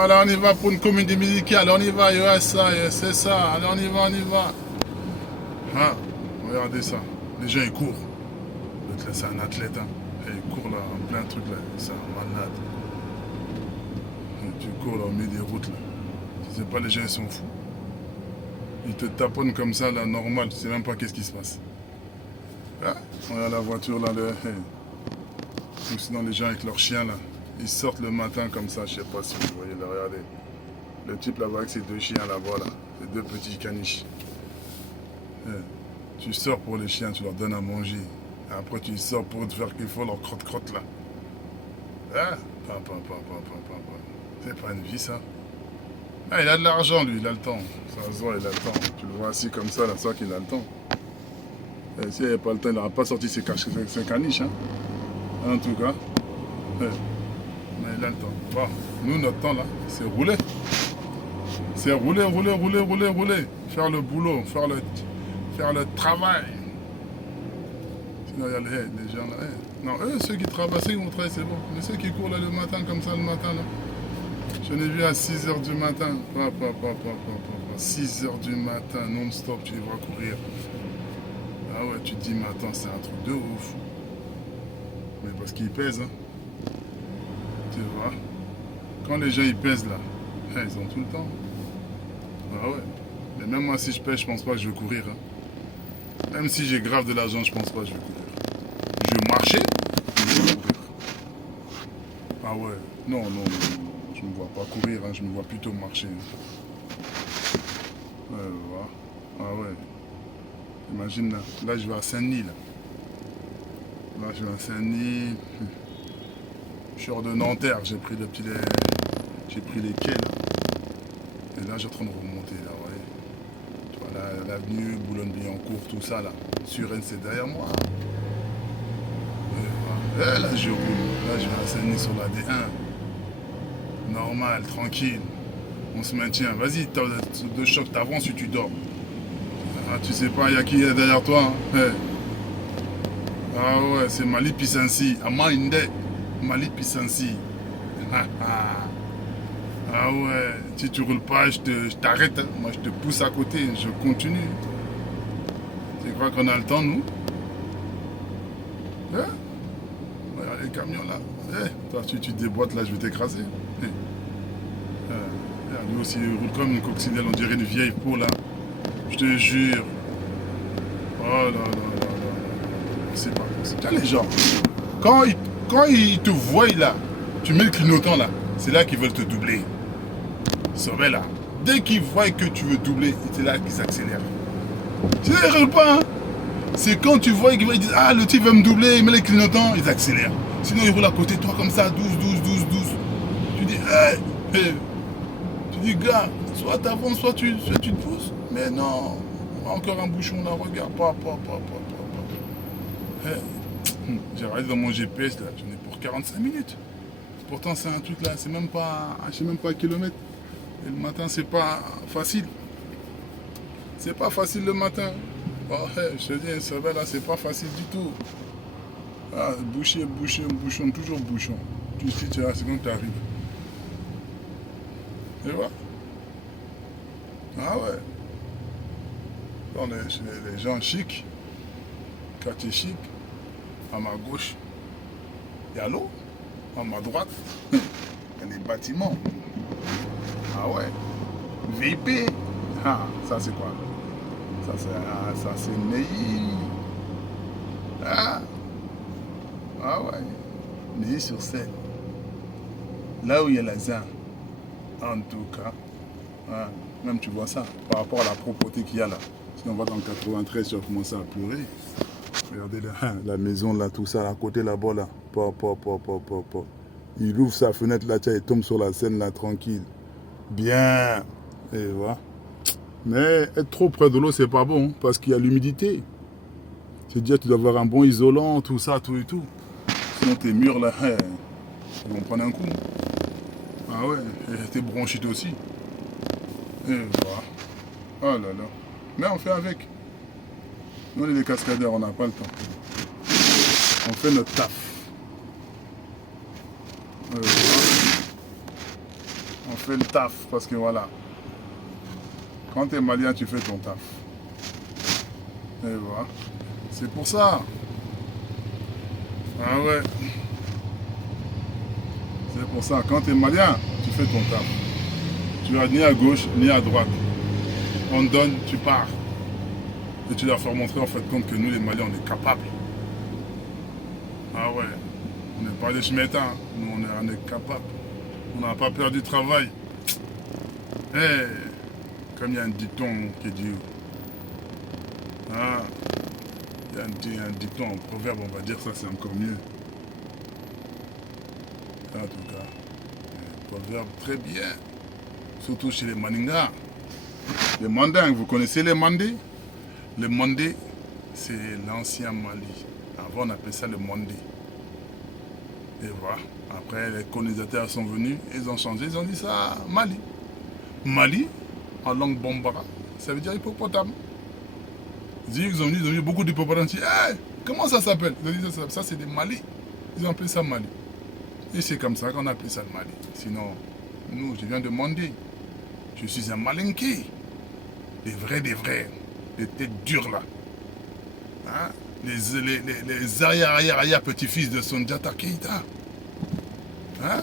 Voilà, on y va pour une comédie musicale. On y va, ouais, ça, c'est ça. Allez, on y va, on y va. Ah, regardez ça. Les gens, ils courent. L'autre, là, c'est un athlète. Hein. Et il court là, en plein truc là. C'est un malade. Et tu cours là au milieu des routes là. Tu sais pas, les gens, ils sont fous. Ils te taponnent comme ça là, normal. Tu sais même pas qu'est-ce qui se passe. Ah, regarde la voiture là. Ou sinon, les gens avec leurs chiens là. Ils sortent le matin comme ça. Je sais pas si vous voyez là, regardez. Le type là-bas avec ses deux chiens là-bas là. Ces deux petits caniches. Tu sors pour les chiens, tu leur donnes à manger. Et après tu sors pour te faire qu'il faut leur crotte-crotte là. Hein? C'est pas une vie ça. Ah, il a de l'argent lui, il a le temps. Ça se voit, il a le temps. Tu le vois assis comme ça, là, ça qu'il a le temps. Et s'il n'avait pas le temps, il n'aurait pas sorti ses caniches. Hein? En tout cas. Mais il a le temps. Bon, nous, notre temps là, c'est rouler. C'est rouler. Faire le boulot, faire le travail. Sinon, il y a les gens là. Non, eux, ceux qui travaillent, ceux qui vont travailler, c'est bon. Mais ceux qui courent là le matin, comme ça, le matin là. Je l'ai vu à 6h du matin. 6h du matin, non-stop, tu les vois courir. Ah ouais, tu te dis, mais attends, c'est un truc de ouf. Mais parce qu'ils pèsent, hein. Tu vois. Quand les gens ils pèsent là, ils ont tout le temps. Ah ouais. Mais même moi, si je pèse, je pense pas que je vais courir. Hein. Même si j'ai grave de l'argent, je pense pas que je vais courir. Je vais marcher, mais je vais courir. Ah ouais. Non. Je me vois pas courir, hein. Je me vois plutôt marcher. Ouais, voilà. Ah ouais. Imagine là. Là, je vais à Saint-Denis là. Là, je vais à Saint-Denis. Je suis hors de Nanterre. J'ai pris j'ai pris les quais là. Et là, je suis en train de remonter là, ouais. Tu vois, l'avenue Boulogne-Billancourt, tout ça là. Suresnes, c'est derrière moi. Et là, je roule. Là, je vais à Saint-Denis sur la D1. Normal, tranquille. On se maintient. Vas-y, de choc, t'avances ou tu dors. Ah, tu sais pas, il y a qui est derrière toi. Hein. Ah ouais, c'est Mali Pisansi. Amainde. Mali Pisansi. Ah ouais, si tu roules pas, je t'arrête. Hein. Moi, je te pousse à côté, je continue. Tu crois qu'on a le temps, nous? Hein? Regarde les camions là. Toi, tu déboîtes là, je vais t'écraser. Lui aussi, il roule comme une coccinelle, on dirait une vieille peau là. Je te jure. Oh là là. C'est pas possible. Tiens, les gens, quand ils te voient là, tu mets le clignotant là, c'est là qu'ils veulent te doubler. Sauvé là. Dès qu'ils voient que tu veux doubler, c'est là qu'ils accélèrent. Sinon, ils ne roulent pas. Hein. C'est quand tu vois qu'ils disent, ah, le type veut me doubler, il met les clignotants, ils accélèrent. Sinon, ils roulent à côté de toi comme ça, 12. Tu dis, tu dis, gars, soit tu avances, soit tu te pousses. Mais non, encore un bouchon là, regarde, pas. J'ai regardé dans mon GPS là, j'en ai pour 45 minutes. Pourtant, c'est un truc là, c'est même pas, je sais même pas kilomètre. Et le matin, c'est pas facile. C'est pas facile le matin. Oh, je te dis, ça va là, c'est pas facile du tout. Ah, bouchon, toujours bouchon. Tu sais, c'est quand tu arrives. Tu vois? Ah ouais. On est chez les gens chics, quartier chic. À ma gauche, il y a l'eau. À ma droite, il y a les bâtiments. Ah ouais. VIP. Ah, ça c'est quoi? Ça c'est Neuilly. Ah ouais. Neuilly-sur-Seine. Là où il y a la ZAN. En tout cas. Ah, même tu vois ça. Par rapport à la propreté qu'il y a là. Si on va dans le 93, tu vas commencer à pleurer. Regardez la maison là, tout ça, à côté là-bas là. Il ouvre sa fenêtre là, tiens, il tombe sur la Seine là, tranquille. Bien. Et voilà. Mais être trop près de l'eau, c'est pas bon, parce qu'il y a l'humidité. C'est-à-dire que tu dois avoir un bon isolant, tout ça, tout et tout. Sinon tes murs là, ils vont prendre un coup. Ah ouais, et tes bronchites aussi. Et voilà. Oh là là. Mais on fait avec. Nous, on est des cascadeurs, on n'a pas le temps. On fait notre taf. Voilà. On fait le taf, parce que voilà. Quand tu es malien, tu fais ton taf. Et voilà. C'est pour ça. Ah ouais. C'est pour ça. Quand tu es malien, tu fais ton taf. Tu vas ni à gauche, ni à droite. On te donne, tu pars. Et tu leur fais montrer en fait compte que nous les Maliens on est capables. Ah ouais. On n'est pas des schmettins. Nous on est capables. On n'a pas peur du travail. Eh, comme il y a un dicton qui dit. Ah, il y a un dicton, un proverbe, on va dire ça, c'est encore mieux. En tout cas, un proverbe très bien. Surtout chez les Maningas. Les Mandingues, vous connaissez les Mandés? Le Mandé, c'est l'ancien Mali. Avant, on appelait ça le Mandé. Et voilà. Après, les colonisateurs sont venus, ils ont changé, ils ont dit ça Mali. Mali, en langue bombara, ça veut dire hippopotame. Ils ont mis beaucoup d'hippopotames. Ils ont dit, hey, comment ça s'appelle? Ils ont dit ça c'est des Mali. Ils ont appelé ça Mali. Et c'est comme ça qu'on a appelé ça le Mali. Sinon, nous, je viens de Mandé. Je suis un Malinké. Des vrais. Les têtes dures là. Hein? Les arrière petits-fils de Soundiata Keïta. Hein?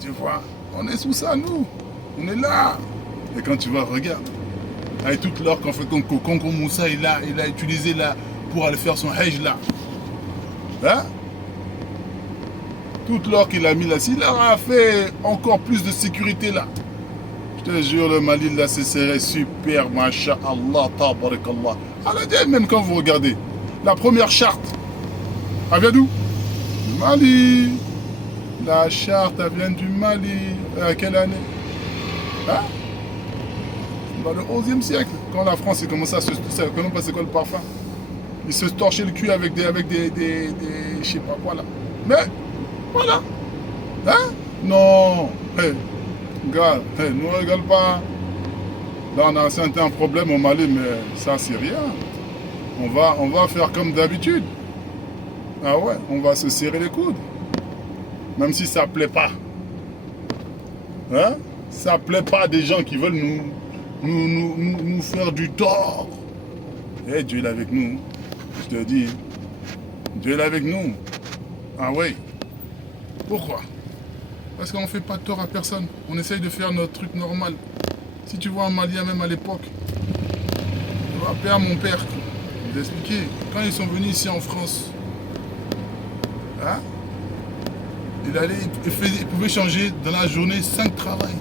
Tu vois, on est sous ça, nous. On est là. Et quand tu vas, regarde. Avec toute l'or qu'en fait, Congo Moussa, il a utilisé là pour aller faire son hajj là. Hein? Toute l'or qu'il a mis là, s'il a fait encore plus de sécurité là. Je te jure, le Mali là, ce serait super, masha'Allah, tabarakallah. Alors, même quand vous regardez, la première charte, elle vient d'où? Du Mali. La charte, elle vient du Mali. À quelle année? Hein? Dans le 11e siècle, quand la France commençait à se... C'est quoi le parfum? Ils se torchaient le cul avec des je sais pas quoi là. Mais, voilà. Hein? Non. Hey. Gars, hey, ne rigole pas. Là, on a un problème au Mali, mais ça, c'est rien. On va faire comme d'habitude. Ah ouais, on va se serrer les coudes. Même si ça plaît pas. Hein? Ça plaît pas des gens qui veulent nous faire du tort. Eh, Dieu est avec nous. Je te dis. Dieu est avec nous. Ah ouais. Pourquoi? Parce qu'on ne fait pas de tort à personne. On essaye de faire notre truc normal. Si tu vois un Malien, même à l'époque, je vais appeler à mon père, vous expliquer. Quand ils sont venus ici en France, hein, il pouvait changer dans la journée 5 travails.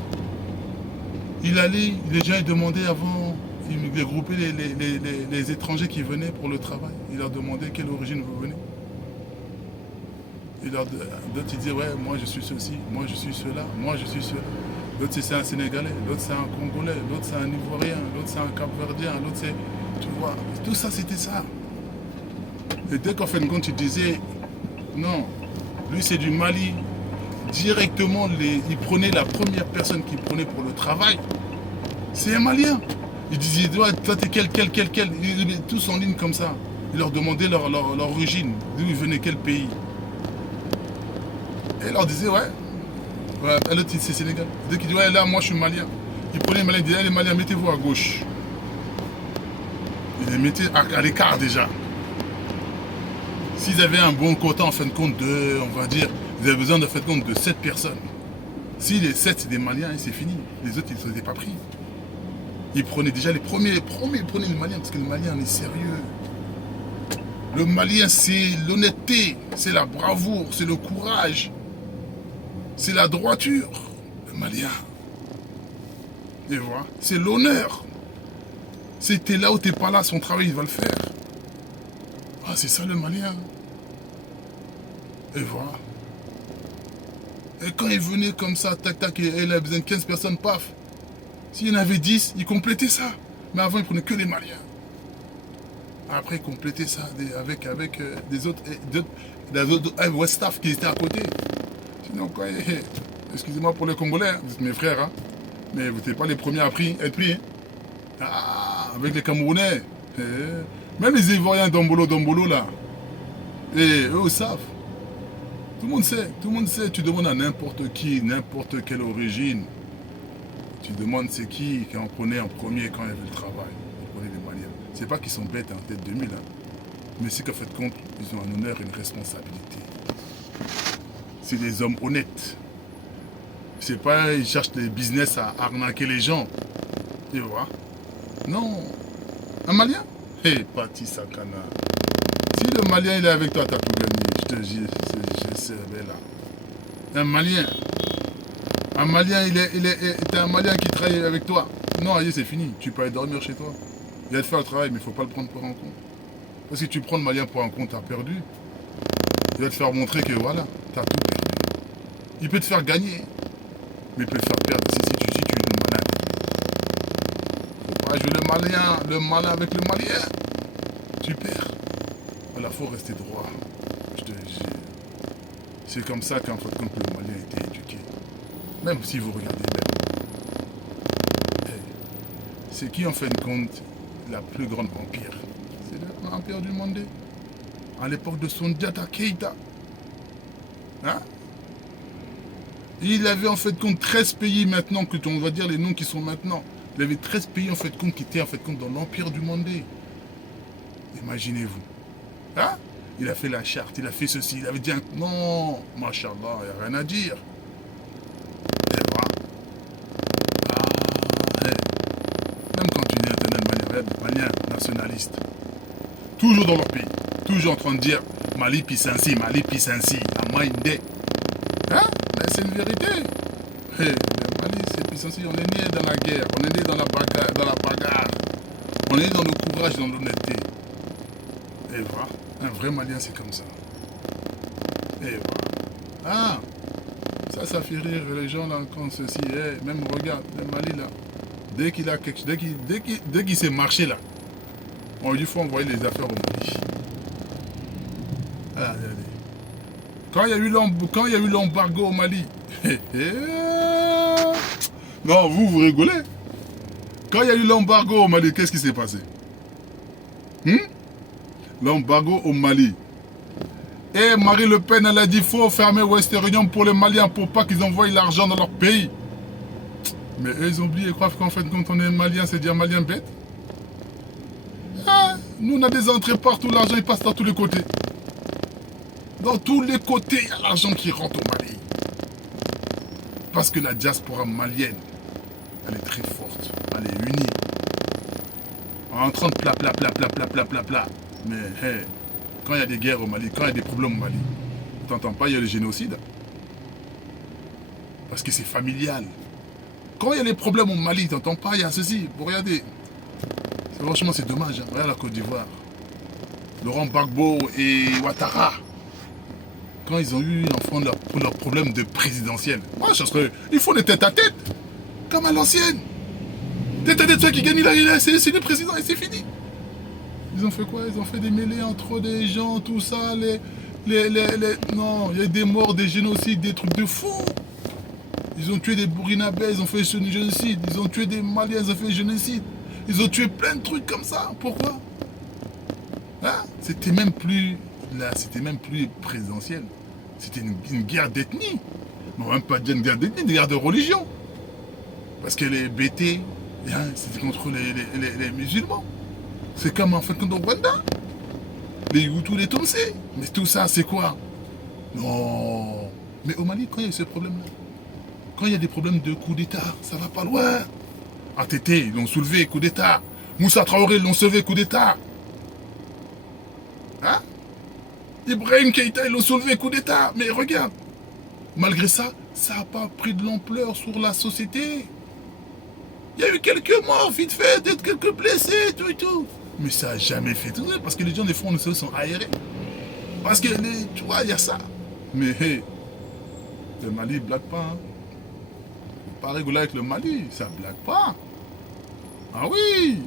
Il allait, les gens ils demandaient avant, ils groupaient les étrangers qui venaient pour le travail. Il leur demandait quelle origine vous venez. Et d'autres ils disaient ouais moi je suis ceci, moi je suis cela, moi je suis cela. L'autre c'est un Sénégalais, l'autre c'est un Congolais, l'autre c'est un Ivoirien, l'autre c'est un Cap-Verdien, l'autre c'est... Tu vois, tout ça c'était ça. Et dès qu'en fin de compte tu disais non, lui c'est du Mali, directement il prenait la première personne qu'il prenait pour le travail, c'est un Malien. Il disait ouais, toi t'es quel, ils étaient tous en ligne comme ça. Il leur demandait leur origine, d'où ils venaient, quel pays. Et il leur disait, ouais, l'autre c'est Sénégal. Dès qu'il dit, ouais, là, moi je suis malien. Il prenait les Maliens, il disait, les Maliens, mettez-vous à gauche. Il les mettait à l'écart déjà. S'ils avaient un bon quota, en fin de compte, on va dire, ils avaient besoin de fin de compte de 7 personnes. Si les 7 c'est des Maliens, c'est fini. Les autres, ils ne s'étaient pas pris. Ils prenaient déjà les premiers, ils prenaient les Maliens, parce que le Malien, on est sérieux. Le Malien, c'est l'honnêteté, c'est la bravoure, c'est le courage. C'est la droiture, le Malien. Et voilà, c'est l'honneur. Si t'es là ou t'es pas là, son travail, il va le faire. Ah, c'est ça le Malien. Et voilà. Et quand il venait comme ça, tac, tac, et il avait besoin de 15 personnes, paf. S'il y en avait 10, il complétait ça. Mais avant, il prenait que les Maliens. Après, il complétait ça avec des autres West Staff qui étaient à côté. Sinon, quoi, excusez-moi pour les Congolais, vous êtes mes frères, hein, mais vous n'êtes pas les premiers à être pris. Hein. Ah, avec les Camerounais. Même les Ivoiriens Dombolo là. Et eux savent. tout le monde sait. Tu demandes à n'importe qui, n'importe quelle origine. Tu demandes c'est qui en prenait en premier quand il y avait le travail. Ils prenaient les Maliens. C'est pas qu'ils sont bêtes en tête 2000, hein. Mais c'est qu'en fait compte, ils ont un honneur et une responsabilité. C'est des hommes honnêtes. C'est pas, ils cherchent des business à arnaquer les gens. Tu vois? Non. Un Malien? Hé, Pati Sakana. Si le Malien il est avec toi, t'as tout gagné. Je te dis, je sais là. Un Malien. Un Malien, t'es un Malien qui travaille avec toi. Non, allez, c'est fini. Tu peux aller dormir chez toi. Il va te faire le travail, mais il faut pas le prendre pour un compte. Parce que tu prends le Malien pour un compte, t'as perdu. Il va te faire montrer que voilà, t'as tout perdu. Il peut te faire gagner, mais il peut te faire perdre si tu es le malin. Faut pas jouer le malin avec le Malien. Tu perds. Alors faut rester droit. Je te dis. C'est comme ça qu'en fait, quand le Malien était éduqué. Même si vous regardez même. Hey, c'est qui en fin de compte la plus grande empire? C'est l'empire du monde. À l'époque de Sundiata Keita. Hein? Il avait en fait compte 13 pays maintenant, que on va dire les noms qui sont maintenant. Il avait 13 pays en fait compte qui étaient en fait compte dans l'empire du monde. Imaginez-vous. Hein? Il a fait la charte, il a fait ceci, il avait dit non, machallah, il n'y a rien à dire. Et voilà. Ah, hey. Même quand tu dis un Malien nationaliste, toujours dans leur pays, toujours en train de dire Mali Pissensi, Mali Pissensi, à Maïndé. Hein? Mais c'est une vérité. Hey, le Mali, c'est Pissensi, on est né dans la guerre, on est né dans la bagarre, on est né dans le courage, dans l'honnêteté. Et voilà, un vrai Malien c'est comme ça. Et voilà. Ah, ça fait rire les gens là quand ceci, hey, même regarde, le Mali là, dès qu'il a quelque chose, dès qu'il sait marcher là, on lui faut envoyer les affaires au Mali. Ah, regardez. Quand il y a eu l'embargo au Mali, non, vous rigolez. Quand il y a eu l'embargo au Mali, qu'est-ce qui s'est passé? L'embargo au Mali. Et Marie Le Pen, elle a dit faut fermer Western Union pour les Maliens pour pas qu'ils envoient l'argent dans leur pays. Mais eux, ils ont oublié, ils croient qu'en fait, quand on est Malien, c'est dire Malien bête. Ah, nous, on a des entrées partout, l'argent, il passe dans tous les côtés. Dans tous les côtés, il y a l'argent qui rentre au Mali. Parce que la diaspora malienne, elle est très forte, elle est unie. En train de plat. Mais hey, quand il y a des guerres au Mali, quand il y a des problèmes au Mali, t'entends pas, il y a le génocide. Parce que c'est familial. Quand il y a des problèmes au Mali, t'entends pas, il y a ceci. Vous regardez. Franchement, c'est dommage. Hein. Regarde la Côte d'Ivoire. Laurent Gbagbo et Ouattara. Quand ils ont eu leur problème de présidentiel. Moi, je serais, il faut des têtes à tête. Comme à l'ancienne. Tête à tête, ceux qui gagnent, c'est le président et c'est fini. Ils ont fait quoi? Ils ont fait des mêlées entre des gens, tout ça, non, il y a des morts, des génocides, des trucs de fous. Ils ont tué des Burkinabés, ils ont fait un génocide. Ils ont tué des Maliens, ils ont fait un génocide. Ils ont tué plein de trucs comme ça. Pourquoi? Hein? C'était même plus présidentiel. C'était une guerre d'ethnie. Non, même pas une guerre d'ethnie, une guerre de religion. Parce que les BT, hein, c'était contre les musulmans. C'est comme en fait comme au Rwanda. Les Hutus, les Tutsis. Mais tout ça, c'est quoi? Non. Mais au Mali, quand il y a ce problème-là, quand il y a des problèmes de coup d'État, ça va pas loin. ATT, ils l'ont soulevé, coup d'État. Moussa Traoré, ils l'ont soulevé, coup d'État. Hein? Ibrahim Keïta, ils l'ont soulevé, coup d'État. Mais regarde, malgré ça, ça n'a pas pris de l'ampleur sur la société. Il y a eu quelques morts, vite fait, quelques blessés, tout et tout. Mais ça n'a jamais fait tout ça, parce que les gens, des fois, on sont aérés. Parce que, tu vois, il y a ça. Mais, hey, le Mali ne blague pas. Hein. Faut pas rigoler avec le Mali, ça ne blague pas. Ah oui,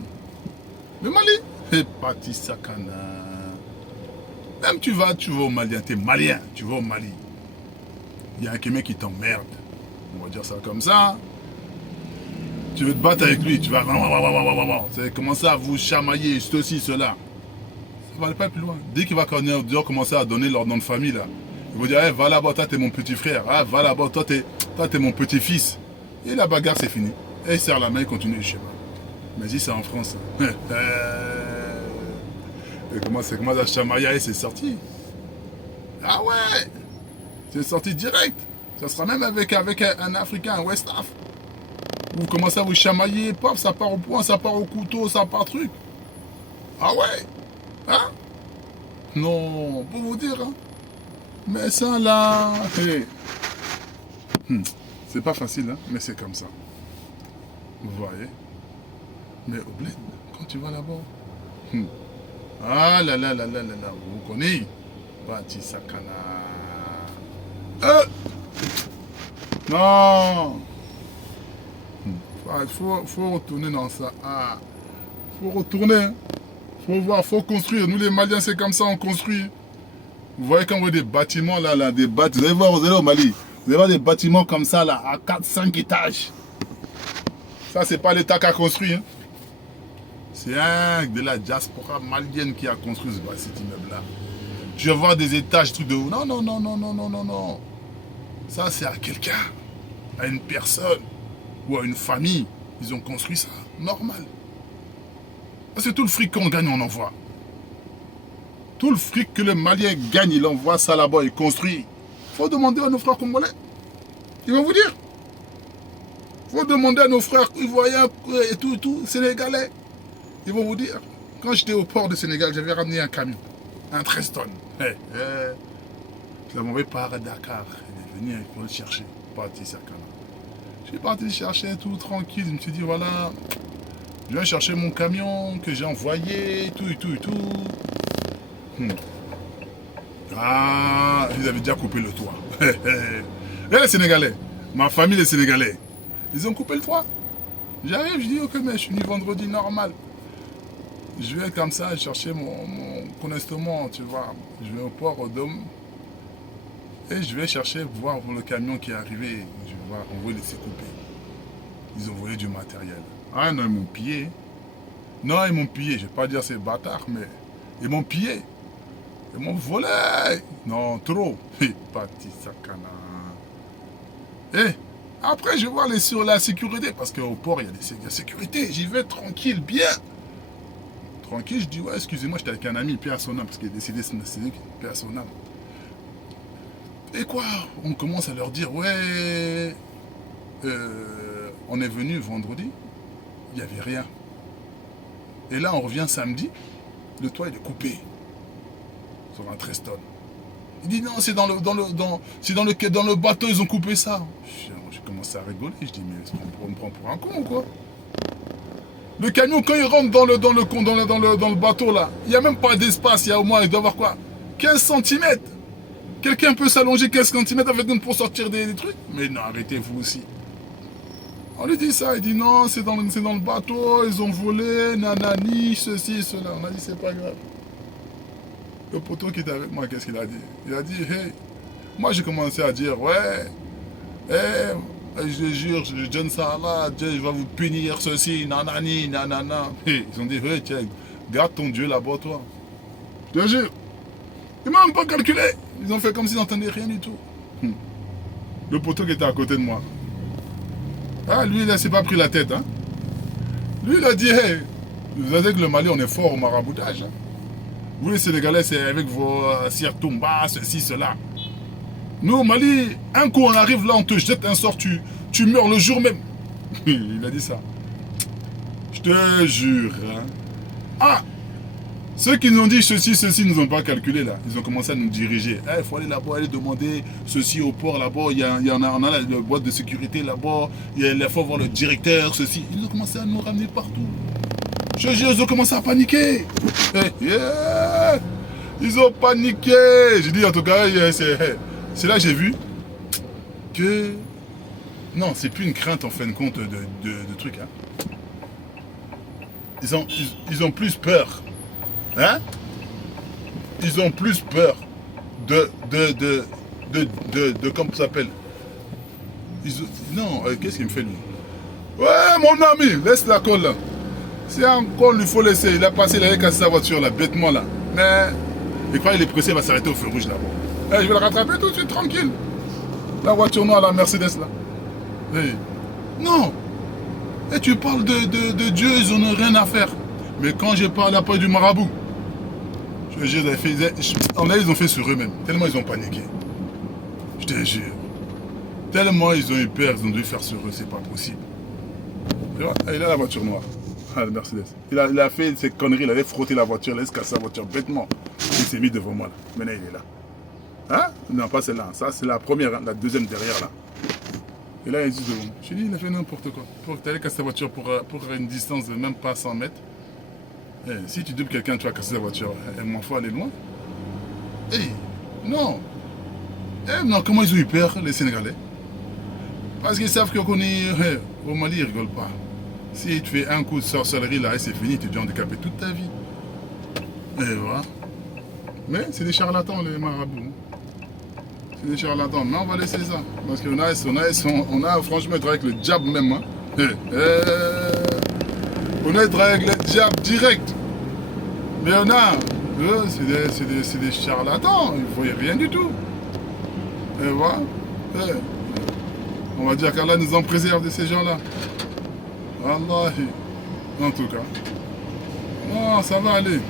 le Mali. Hey, Pati Sakana. Même tu vas au Mali, t'es malien, tu vas au Mali. Il y a un mec qui t'emmerde. On va dire ça comme ça. Tu veux te battre avec lui, tu vas commencer à vous chamailler, ceci, cela. Ça va pas plus loin. Dès qu'il va commencer à donner leur nom de famille, là, Ils vont dire, hey, va là-bas, toi t'es mon petit frère. Ah, va là-bas, toi t'es mon petit-fils. Et la bagarre, c'est fini. Et il serre la main, il continue, je sais pas. Mais si c'est en France. Et comment c'est que moi, la chamaille, c'est sorti. Ah ouais, c'est sorti direct. Ça sera même avec un Africain, un West Af. Vous commencez à vous chamailler, paf, ça part au poing, ça part au couteau, ça part truc. Ah ouais, hein? Non, pour vous dire, hein. Mais ça là, hey. C'est pas facile, hein, mais c'est comme ça. Vous voyez. Mais au bled, quand tu vas là-bas, ah là là là là là là, vous connaissez, Bati Sakana. Non. Faut retourner dans ça. Ah, faut retourner. Faut voir, faut construire. Nous les Maliens, c'est comme ça, on construit. Vous voyez quand vous voyez des bâtiments là, des bâtiments. Vous allez voir, vous allez au Mali. Vous allez voir des bâtiments comme ça là, à 4-5 étages. Ça, c'est pas l'État qui a construit. Hein. C'est un de la diaspora malienne qui a construit cet immeuble-là. Tu vas voir des étages, trucs de... Non, non, non, non, non, non, non, non. Ça, c'est à quelqu'un, à une personne ou à une famille. Ils ont construit ça. Normal. Parce que tout le fric qu'on gagne, on envoie. Tout le fric que le Malien gagne, il envoie ça là-bas, il construit. Il faut demander à nos frères congolais. Ils vont vous dire. Il faut demander à nos frères ivoiriens et tout, sénégalais. Ils vont vous dire. Quand j'étais au port de Sénégal, j'avais ramené un camion. Un 13 tonnes. Je l'avais envoyé par Dakar. Il est venu pour le chercher. Parti Sakana. Je suis parti chercher tout tranquille. Je me suis dit, voilà, je viens chercher mon camion que j'ai envoyé, tout. Ah, ils avaient déjà coupé le toit. Et les Sénégalais, ma famille les Sénégalais, ils ont coupé le toit. J'arrive, je dis, ok, mais je suis venu vendredi normal. Je vais comme ça chercher mon connaissement, tu vois. Je vais au port, au Dôme. Et je vais chercher, voir le camion qui est arrivé. Je vais voir, on va laisser couper. Ils ont volé du matériel. Ah non, ils m'ont pillé. Non, ils m'ont pillé. Je ne vais pas dire c'est bâtard, mais ils m'ont pillé. Ils m'ont volé. Non, trop. Parti Sakana. Et après, je vais voir sur la sécurité. Parce qu'au port, il y a la sécurité. J'y vais tranquille, bien. Tranquille, je dis, ouais, excusez-moi, j'étais avec un ami, Pierre Sonam, parce qu'il est décédé, Pierre Sonam. Et quoi? On commence à leur dire, ouais, on est venu vendredi, il n'y avait rien. Et là, on revient samedi, le toit il est coupé sur un 13 tonnes. Il dit, non, c'est dans le bateau, ils ont coupé ça. Je commence à rigoler, je dis, mais on me prend pour un con ou quoi? Le camion, quand il rentre dans le bateau, là, il n'y a même pas d'espace. Il y a au moins, il doit avoir quoi? 15 cm. Quelqu'un peut s'allonger 15 cm avec nous pour sortir des trucs? Mais non, arrêtez-vous aussi. On lui dit ça, il dit non, c'est dans le bateau, ils ont volé, nanani, ceci, cela. On a dit, c'est pas grave. Le poteau qui était avec moi, qu'est-ce qu'il a dit? Il a dit, hey, moi j'ai commencé à dire, ouais, hey, je jure, John Salah, Dieu va vous punir, ceci, nanani, nanana. Et ils ont dit, hey, tiens, garde ton Dieu là-bas, toi. Je te jure. Ils m'ont même pas calculé. Ils ont fait comme s'ils n'entendaient rien du tout. Le poteau qui était à côté de moi. Ah, lui, il ne s'est pas pris la tête. Hein. Lui, il a dit, hey, vous savez que le Mali, on est fort au maraboutage. Hein. Vous, les Sénégalais, c'est avec vos sirtumba, ceci, cela. Nous, au Mali, un coup, on arrive là, on te jette un sort, tu meurs le jour même. Il a dit ça. Je te jure. Hein. Ah, ceux qui nous ont dit ceci, ne nous ont pas calculé là. Ils ont commencé à nous diriger. Il faut aller là-bas, aller demander ceci au port là-bas. On a la boîte de sécurité là-bas. Il faut voir le directeur, ceci. Ils ont commencé à nous ramener partout. Je te jure, ils ont commencé à paniquer. Yeah. Ils ont paniqué. J'ai dit en tout cas, c'est là que j'ai vu que... Non, c'est plus une crainte en fin de compte de trucs. Hein. Ils ont plus peur. Hein? Ils ont plus peur de comment ça s'appelle? Non, qu'est-ce qu'il me fait lui? Ouais, mon ami, laisse la colle là. C'est un col, il faut laisser. Il a passé, il avait cassé sa voiture là, bêtement là. Mais il croit qu'il est pressé, il va s'arrêter au feu rouge là-bas. Eh, je vais le rattraper tout de suite, tranquille. La voiture noire, la Mercedes là. Eh, non. Et tu parles de Dieu, ils n'ont rien à faire. Mais quand je parle après du marabout, je te jure, ils ont fait sur eux-mêmes. Tellement ils ont paniqué. Je te jure. Tellement ils ont eu peur, ils ont dû faire sur eux, c'est pas possible. Tu vois, il a la voiture noire. Ah, le Mercedes. Il a fait ces conneries, il allait frotter la voiture, il allait se casser la voiture bêtement. Il s'est mis devant moi là. Maintenant il est là. Hein? Non, pas celle-là. Ça, c'est la première, hein, la deuxième derrière là. Et là, il est juste devant. Je lui ai dit, il a fait n'importe quoi. Tu allais casser ta voiture pour une distance de même pas 100 mètres. Eh, si tu doubles quelqu'un, tu vas casser la voiture. Il m'en faut aller loin. Eh, non. Eh, non, comment ils ont eu peur, les Sénégalais? Parce qu'ils savent qu'on est... au Mali, ils ne rigolent pas. Si tu fais un coup de sorcellerie là et c'est fini, tu es handicapé toute ta vie. Et voilà. Mais c'est des charlatans, les marabouts. C'est des charlatans. Mais on va laisser ça. Parce qu'on a franchement travaillé avec le diable même. Hein. On a travaillé avec le diable direct. Mais on a... c'est des charlatans. Il ne voyait rien du tout. Et voilà. On va dire qu'Allah nous en préserve de ces gens-là. Wallahi. En tout cas. Non, ça va aller.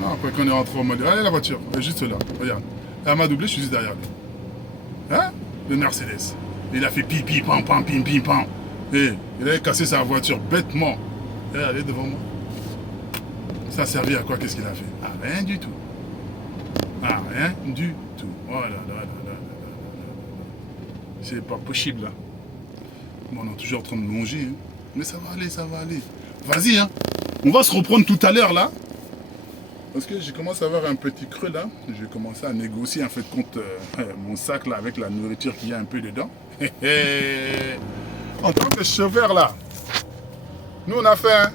Non, après qu'on est rentré au Mali. Allez, la voiture. Elle est juste là. Regarde. Elle m'a doublé, je suis juste derrière lui. Hein? Le Mercedes. Il a fait pipi, pam, pam, pim, pim, pam. Et il a cassé sa voiture bêtement. Et elle est devant moi. Ça a servi à quoi? Qu'est-ce qu'il a fait? Ah, rien du tout. Ah, rien du tout. Oh là là là là là là. C'est pas possible là. Bon, on est toujours en train de manger. Hein. Mais ça va aller, ça va aller. Vas-y, hein. On va se reprendre tout à l'heure là. Parce que j'ai commencé à avoir un petit creux là. Je vais commencer à négocier en fait contre mon sac là avec la nourriture qu'il y a un peu dedans. En tant que chauffeur là, nous on a fait